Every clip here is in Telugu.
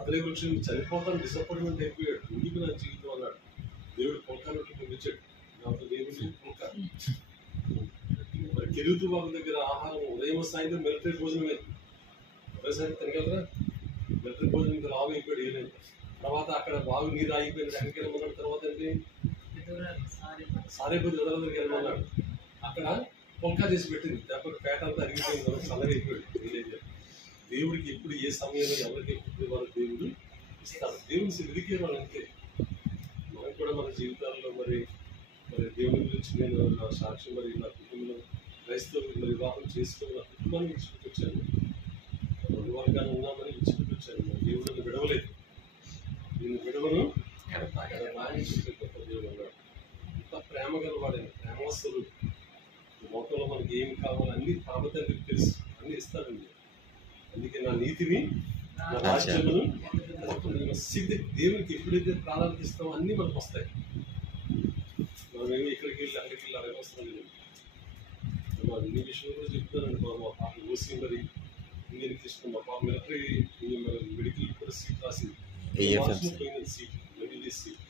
అతని వృక్షం చనిపోతాను డిసప్పాయింట్మెంట్ అయిపోయాడు. ఎందుకు నా జీవితం అన్నాడు. దేవుడు పొలకాలు పంపించాడు. నాకు దేవుడు పొలక మరి కెరూతు బాబు దగ్గర ఆహారం ఉదయం సాయంత్రం మిలిటరీ భోజనమే. ఉదయం సాయంత్రం తినగలరా? మిలిటరీ భోజనం లావు అయిపోయాడు. ఏలేదు. తర్వాత అక్కడ బాగు నీరు ఆగిపోయింది. ఎక్కడికి వెళ్ళమన్నాడు. తర్వాత ఏంటి సారేపతి ఎదురు దగ్గరికి వెళ్ళమన్నాడు. అక్కడ పొలకా చేసి పెట్టింది. లేకపోతే పేట అంతా అరిగిపోయింది. చల్లగా అయిపోయాడు. దేవుడికి ఎప్పుడు ఏ సమయంలో ఎవరికి ఎప్పుడు ఇవ్వాలి దేవుడు ఇస్తారు. దేవుని వెతికే వాళ్ళు అంతే. మనకు కూడా మన జీవితాల్లో మరి దేవుని గురించి నేను నా సాక్షి మరి నా కుటుంబంలో క్రైస్తవులు మరి వివాహం చేసుకుని నా కుటుంబాన్ని విడిచిపెట్టొచ్చాను. రెండు వర్గాలు ఉన్నామని విడిచిపెట్టొచ్చాను. దేవుడిని విడవలేదు. నేను విడవను గొప్ప దేవుడు అన్నాడు. ఇంత ప్రేమ గలవాడని ప్రేమస్తుడు. లోకంలో మనకి ఏమి కావాలో అన్ని పరమతండ్రికి తెలుసు. అన్ని ఇస్తాడండి. అందుకే నా నీతిని నా రాజ్యమును దేవునికి ఎప్పుడైతే ప్రాధాన్యత ఇస్తామో అన్నీ మనకు వస్తాయి. మనమేమి ఇక్కడికి వెళ్ళి అక్కడికి వెళ్ళి అడగవసరం లేదు. మా అన్ని విషయంలో కూడా చెప్తానండి. మా పాప ఓసి మరి ఇండియన్కి ఇష్టం. మా పాప మిలిటరీ మెడికల్ కూడా సీట్ రాసింది. పోయింది సీట్, ఎంబీబీఎస్ సీట్.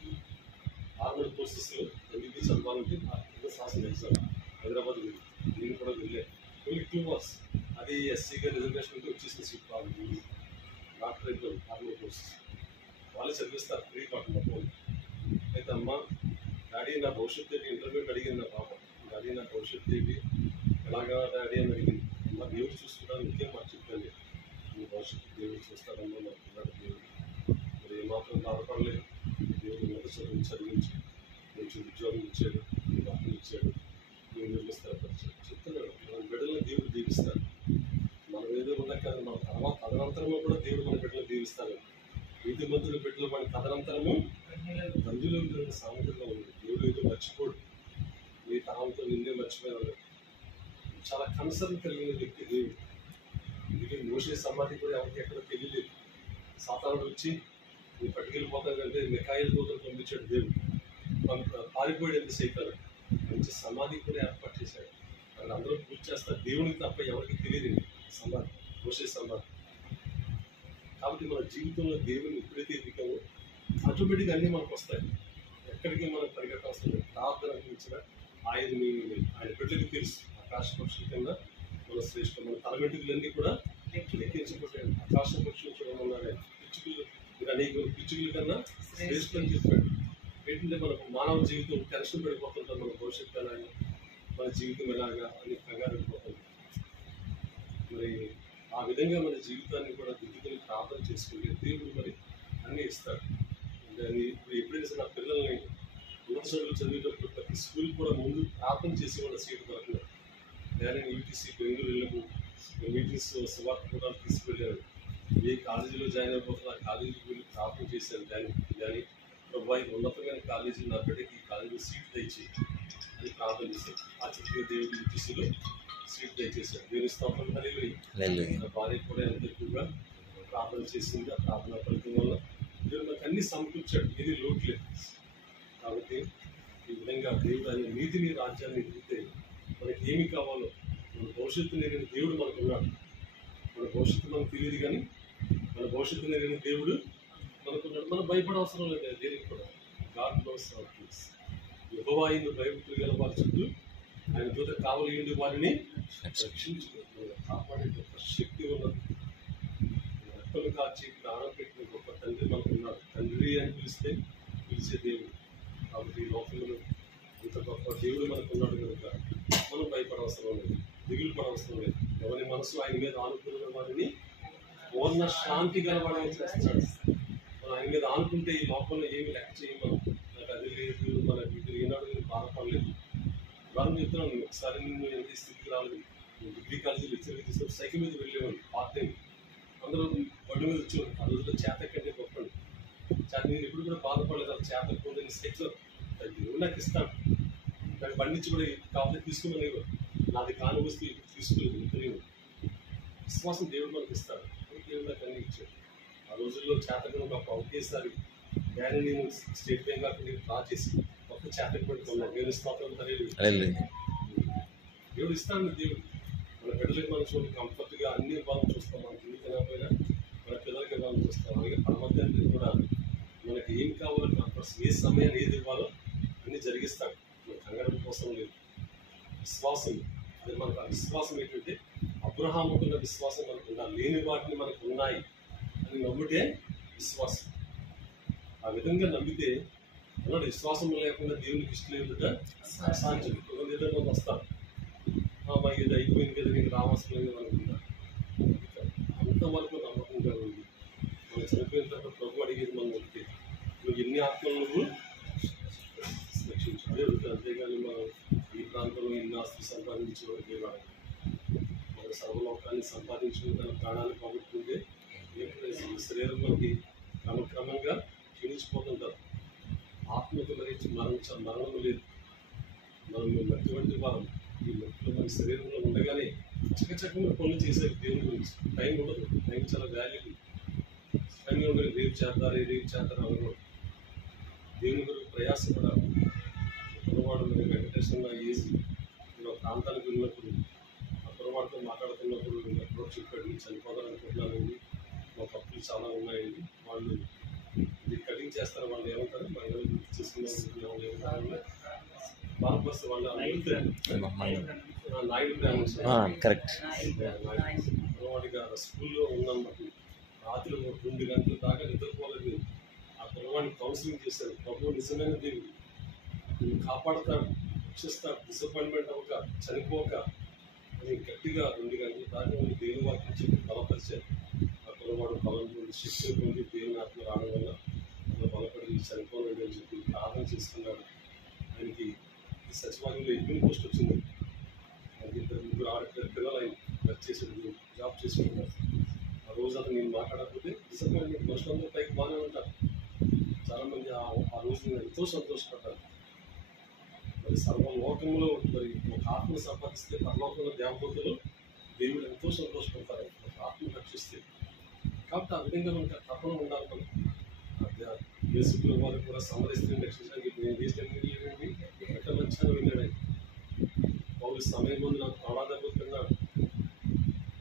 ఆర్మడ్ కోర్సెస్లో ఎంబీబీఎస్ చదవాలంటే రాసిన ఎగ్జామ్ హైదరాబాద్ వెళ్ళి నేను కూడా వెళ్ళాను. Only 2 months. అది ఎస్సీగా రిజర్వేషన్ ఉంటే వచ్చేసిన సీట్ కావాలి. డాక్టర్ అయితే ఆర్మడ్ కోర్సెస్ వాళ్ళే చదివిస్తారు. ఫ్రీ కాకుండా మొత్తం. అయితే అమ్మ డాడీ నా భవిష్యత్తు ఏంటి ఇంటర్వ్యూకి అడిగింది నా పాప. డాడీ నా భవిష్యత్తు ఏంటి ఎలాగా డాడీ అని అడిగింది. అమ్మ దేవుడు చూసుకుంటాను ఇంకేం మాకు చెప్పండి. మీ భవిష్యత్తు దేవుడు చూస్తారమ్మా నాకు పిల్లడు దేవుడు. మరి ఏమాత్రం బాధపడలేదు. దేవుడు మొదటి చదివించి మంచి ఉద్యోగం ఇచ్చాడు, వాటిని ఇచ్చాడు, దేవుడు నిర్మిస్తారు చెప్తున్నాడు. మన బిడ్డలను దేవుడు దీవిస్తాడు. మనం ఏదో ఉన్నాక మన తర్వాత తదనంతరంలో కూడా దేవుడు మన బిడ్డలను దీవిస్తాడు. వీటి మందుల బిడ్డలు మన తదనంతరము తండ్రిలో సామెతలో ఉంది. దేవుడు ఏదో మర్చిపోడు. మీ తరంతో నిన్నే మర్చిపోయాడు. చాలా కన్సర్న్ కలిగిన వ్యక్తి దేవుడు. అందుకే మోషే సమాధి కూడా ఎవరికి ఎక్కడ తెలియలేదు. సాతానుడు వచ్చి నువ్వు పట్టుకెళ్ళిపోతానంటే మిఖాయిల్ దూతలు పంపించాడు దేవుడు. పారిపోయాడు. ఎంత సైతాను మంచి సమాధి కూడా ఏర్పాటు చేశాడు. అక్కడ అందరూ పూజ చేస్తారు. దేవునికి తప్ప ఎవరికి తెలియదు సమాధి, మోషే సమాధి. కాబట్టి మన జీవితంలో దేవుని ఎప్పుడైతే ఎదిగామో ఆటోమేటిక్గా అన్నీ మనకు వస్తాయి. ఎక్కడికి మనం పరిగెట్టవలసిన ప్రార్థన గురించిన ఆయన బిడ్డలకు తెలుసు. ఆకాశ పక్షుల కింద మన శ్రేష్ఠ మన తలమెట్టుకులన్నీ కూడా లెక్కించబడ్డాడు. ఆకాశ పక్షులు చూడమన్నాడు. పిచ్చుకలు మీరు అనేక పిచ్చుకల కన్నా శ్రేష్ఠం చెప్పాడు. ఏంటంటే మనకు మానవ జీవితం టెన్షన్ పడిపోతుంటాం. మన భవిష్యత్తు ఎలాగా, మన జీవితం ఎలాగా అని కంగారు పడిపోతుంది. మరి ఆ విధంగా మన జీవితాన్ని కూడా దిద్దుకొని ప్రార్థన చేసుకుంటే దేవుడు మరి అన్నీ ఇస్తాడు. ఇప్పుడు ఎప్పుడైనా నా పిల్లల్ని ఉన్నత చదువులు చదివేటప్పుడు ప్రతి స్కూల్ కూడా ముందు ప్రార్థన చేసి వాళ్ళ సీటు దొరకలేదు. నేను యూటీసీ బెంగళూరు వెళ్ళము మీటింగ్స్ సువార్త కూడా తీసుకెళ్ళాను. ఏ కాలేజీలో జాయిన్ అయిపోతున్నా ఆ కాలేజీకి వెళ్ళి ప్రార్థన చేశాను. కానీ ప్రభావి ఉన్నతమైన కాలేజీ నా బిడ్డకి ఈ కాలేజీలో సీట్ దయచేయి అని ప్రార్థన చేశాను. ఆ చెప్పిన దేవుడు యూటీసీలో సీట్ దయచేశాడు. దేవుని స్తోత్రం హల్లెలూయా. నా భార్య కూడా ఎంత ఎక్కువగా ప్రార్థన చేసింది. ఆ ప్రార్థన ఫలితం వల్ల దేవుడు నాకు అన్ని సమకూర్చాడు. ఏది లోటు లేదు. కాబట్టి ఈ విధంగా దేవుడు అనే నీతిని రాజ్యాన్ని ఎదిగితే మనకి ఏమి కావాలో మన భవిష్యత్తు నేరిన దేవుడు మనకు ఉన్నాడు. మన భవిష్యత్తు మనకు తెలియదు కానీ మన భవిష్యత్తు నేరిన దేవుడు మనకున్నాడు. మనం భయపడవసరం లేదు దేనికి కూడా. God knows our things. యెహోవా యందు భయభక్తులు గల వారి చుట్టూ ఆయన దూత కావలి ఉండి వారిని రక్షించుకుంటున్నారు. కాపాడే గొప్ప శక్తి ఉన్నది. రెక్కలు కాచి ప్రాణం పెట్టిన గొప్ప తండ్రి మనకు ఉన్నాడు. తండ్రి అని పిలిచే దేవుడు. కాబట్టి ఈ లోకంలో ఇంత గొప్ప దేవుడు మనకు ఉన్నాడు కనుక మనం భయపడవసరం లేదు, దిగులు పడవసరం లేదు. ఎవరి మనసు ఆయన మీద ఆనుకున్న వారిని పూర్ణ శాంతి గలవాడని చేస్తున్నాడు. మనం ఆయన మీద ఆనుకుంటే ఈ లోకంలో ఏమి లెక్క చేయం. మనం నాకు అది లేదు, మన వీటిని ఈనాడు నేను బాధపడలేదు. వారు చెప్తున్నాను, ఒకసారి నేను ఎంత స్థితికి రాలేదు. డిగ్రీ కాలేజీలో లెక్చర్గా తీసుకొని సైకిల్ మీద వెళ్ళేవాడు. పార్ట్ టైం అందరూ బండి మీద వచ్చేవాడు. ఆ రోజుల్లో చేత కంటే గొప్పండి. చేత నేను ఎప్పుడు కూడా బాధపడలేదు. అది చేత పోతే సైకిల్ దేవుడు నాకు ఇస్తాడు. నాకు బండించి కూడా కాకపోతే తీసుకున్నాను. నాది కాని వస్తూ ఇప్పుడు తీసుకోలేదు. తెలియదు. విశ్వాసం దేవుడు మనకి ఇస్తాడు. దేవుడు నాకు అన్ని ఇచ్చాడు. ఆ రోజుల్లో చేతకు ఒక ఒకేసారి దాన్ని నేను స్టేట్ బ్యాంక్ అక్కడ డ్రా చేసి ఒక చేతకు పెట్టుకున్నాను. దేవుని స్తోత్రం హల్లెలూయా. దేవుడు ఇస్తాడు. దేవుడు మన బిడ్డలకి మనం చూడండి కంఫర్ట్గా అన్ని బాగా చూస్తాం. మన ఇంటికి వెళ్ళకపోయినా మన పిల్లలకి బాగా చూస్తాం. ఏ సమయాన్ని ఏది ఇవ్వాలో అన్నీ జరిగిస్తాడు. మన కంగారం కోసం లేదు. విశ్వాసం, అది మనకు ఆ విశ్వాసం ఏంటంటే అబ్రహాముకున్న విశ్వాసం మనకు ఉండాలి. లేని వాటిని మనకు ఉన్నాయి అని నమ్మితే విశ్వాసం. ఆ విధంగా నమ్మితే అన్నాడు, విశ్వాసం లేకుండా దేవునికి ఇష్టం లేకుండా అసాధ్యం. ఏదైనా వస్తాను మా ఇది అయిపోయింది కదా, నీకు రావాల్సిన లేదు అనుకున్నాను. అంతవరకు నమ్మకంగా ఉంది. మనం చనిపోయిన తర్వాత ప్రభు అడిగేది మనం ఒకటి, నువ్వు ఎన్ని ఆత్మలు నువ్వు రక్షించు. అదే అడుగుతాను. అంతేగాని మనం ఈ ప్రాంతంలో ఎన్ని ఆస్తులు సంపాదించేవాడు, మన సర్వలోకాన్ని సంపాదించుకుని తన ప్రాణాన్ని పోగొట్టుకుంటే శరీరం మనకి క్రమక్రమంగా క్షీణించిపోతుంటారు. ఆత్మకు మరణం లేదు. మనం మట్టి వంటి వారం. ఈ మట్టిలో మన శరీరంలో ఉండగానే చక్కచక్కగా పనులు చేసే దేవుని గురించి టైం ఉండదు. టైం చాలా వాల్యుబుల్. టైం ఉండదు. రేపు చేస్తారు అనుకో. దేవుని గురించి ప్రయాసపడాలి. కుర్రవాడు మరి వెంకటేశ్వర ఏసి నేను ప్రాంతానికి వెళ్ళినప్పుడు ఆ కుర్రవాడితో మాట్లాడుతున్నప్పుడు ఎప్పుడో చెప్పాడు, నేను చనిపోదాలనుకుంటున్నానండి, మా కప్పులు చాలా ఉన్నాయండి, వాళ్ళు ఇది కటింగ్ చేస్తారు, వాళ్ళు ఏమంటారు మహిళలు గుర్తు చేసుకున్నాం బాలపరిస్తే వాళ్ళు నాయుడు కరెక్ట్. కుర్రవాడిగా స్కూల్లో ఉన్నప్పుడు రాత్రి 2 గంటల దాకా నిద్రపోలేదు. ఆ కుర్రవాడిని కౌన్సిలింగ్ చేశారు. ప్రభు నిజమైన దేవుడు, నేను కాపాడుతాడు, రక్షిస్తాడు, డిసప్పాయింట్మెంట్ అవ్వక చనిపోక అని గట్టిగా 2 గంటల దాకా దేవుని వాక్యం చెప్పి బలపరిచారు. ఆ కుర్రవాడు బలం పొంది శక్తి పొంది దేవుని ఆత్మ రావడం వల్ల బలపడి చనిపోలేదు అని చెప్పి ప్రార్థన చేసుకున్నాడు. ఆయనకి ఈ సచివాలయంలో ఎన్ని పోస్ట్ వచ్చింది. ఆయనకి 2-3 పిల్లలు ఆయన వర్క్ చేసాడు, జాబ్ చేసుకుంటున్నారు. ఆ రోజు అతను నేను మాట్లాడకపోతే డిసప్పాయింట్మెంట్, మనుషులందరూ పైకి బాగానే ఉంటారు. చాలామంది ఆ రోజు నేను ఎంతో సంతోషపడ్డాను. మరి సర్వలోకంలో మరి ఒక ఆత్మను సంపాదిస్తే పరలోకంలో దేవదూతలు దేవుడు ఎంతో సంతోషపడతారు ఒక ఆత్మను రక్షిస్తే. కాబట్టి ఆ విధంగా మనకి తప్పన ఉండాలి. మనం యేసుకుల వారు కూడా సమరస్త్రీని రక్షించడానికి నేను దేశాన్ని ఎక్కడ వచ్చాను వెళ్ళాడు. పౌలు సమయం ముందు నాకు ప్రమాదపోతున్నాడు.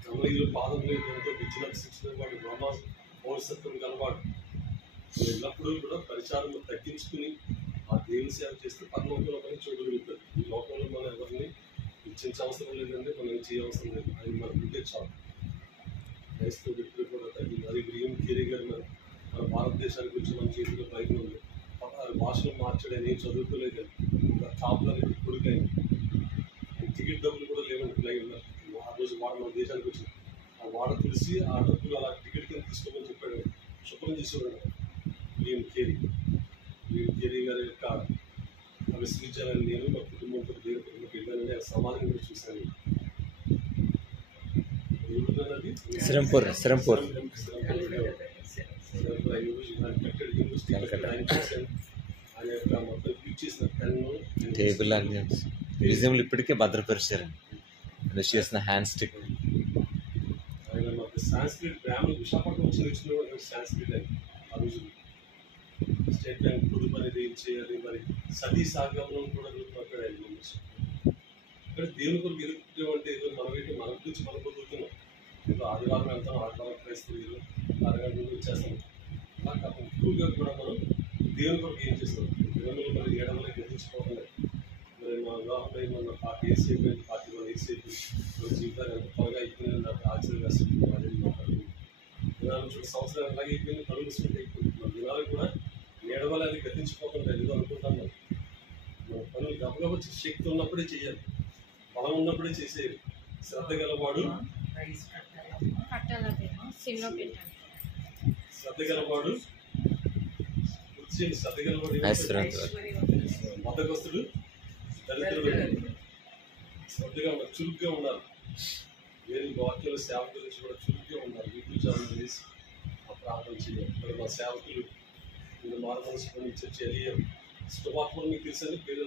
గమనీయులు పాదం లేదు ఎంతో విద్యలకు శిక్షణ వాడు రోమా పౌరసత్వం గలవాడు. ఎల్లప్పుడూ కూడా పరిచారం తగ్గించుకుని ఆ దేవుని సేవ చేస్తే పరలోకంలో పని చూడగలుగుతారు. ఈ లోకంలో మనం ఎవరిని ఇచ్చించే అవసరం లేదండి, మనం ఏం చేయవసరం లేదు. ఆయన మనకు ఉంటే చాలు. క్రైస్తవ వ్యక్తులు కూడా తగ్గింది. అది విలియం కేరీ గారు మన భారతదేశానికి వచ్చి మన చేతిలో బైబిల్ ఉంది. 16 భాషలు మార్చడం ఏం చదువుకోలేదు. ఇంకా కాపులని కొడుకైంది. టికెట్ డబ్బులు కూడా లేవండి. ఉన్నారు ఆ రోజు వాడు మన దేశానికి వచ్చింది. ఆ వాడ తెలిసి ఆ డబ్బులు అలా టికెట్ కింద తీసుకోమని చెప్పాడు. శుభ్రం చేసేవాడు విలియం కేరీ గారి యొక్క విశ్వవిద్యాలయాన్ని నేను మా కుటుంబంతో దేవుడికి వెళ్ళానని ఆ సమాధిని కూడా చూశాను. శ్రీరంపూర్ ఆయన యొక్క మొత్తం యూజ్ చేసిన పెన్ను టేబుల్ అన్ని మ్యూజియంలు ఇప్పటికే భద్రపరిచారండి. చేసిన హ్యాండ్ స్టిక్. ఆయన మాకు సాంస్క్రిట్ గ్రామం విశాఖపట్నం వచ్చి నేర్చుకునే సాంస్క్రిట్ అని ఆ రోజు స్టేట్ బ్యాంక్ పొదుపు అనేది ఏం చేయాలి, మరి సతీ సాగమనం కూడా మాట్లాడాలి. ఇక్కడ దేవుని కొరకు ఎదుర్కొంటే ఏదో మన గురించి మనం పొందుతున్నాం. ఏదో ఆదివారం వెళ్తాం, ఆదివారం క్రైస్తవులు అరగంటలు వచ్చేస్తాం. అలా కాకుండా ఎక్కువగా కూడా మనం దేవుని కొరకు ఏం చేస్తాం. దేవుని మరి 7 నెలలు గ్రహించుకోకుండా మరి మా వివాహంపై మన 40 years అయిపోయింది, 41 years అయిపోయింది. జీవితాలు ఎంత త్వరగా అయిపోయింది నాకు ఆశ్చర్యం వేస్తుంది. అదే మాట్లాడుతుంది దినాలు చూడ సంవత్సరాలు అలాగే అయిపోయింది, పనులు స్పెండ్ అయిపోయింది. మన దినాలు కూడా ఏడవలు అది గతించిపోకుండా ఏదో అనుకుంటాం. మన పనులు గబగబ శక్తి ఉన్నప్పుడే చేయాలి, బలం ఉన్నప్పుడే చేసేయాలి. శ్రద్ధ గలవాడు మతగస్తుడు దరిద్రుడు. శ్రద్ధగా ఉండాలి, చురుగ్గా ఉండాలి. వేరే వాక్యాల సేవ గురించి కూడా చురుగ్గా ఉండాలి. విచారణ చేసి ఆ ప్రార్థన చేయాలి. మరి మా సేవకులు మార్గదర్శకుని చర్య శుభాత్మలు మీకు తెలుసని పేరు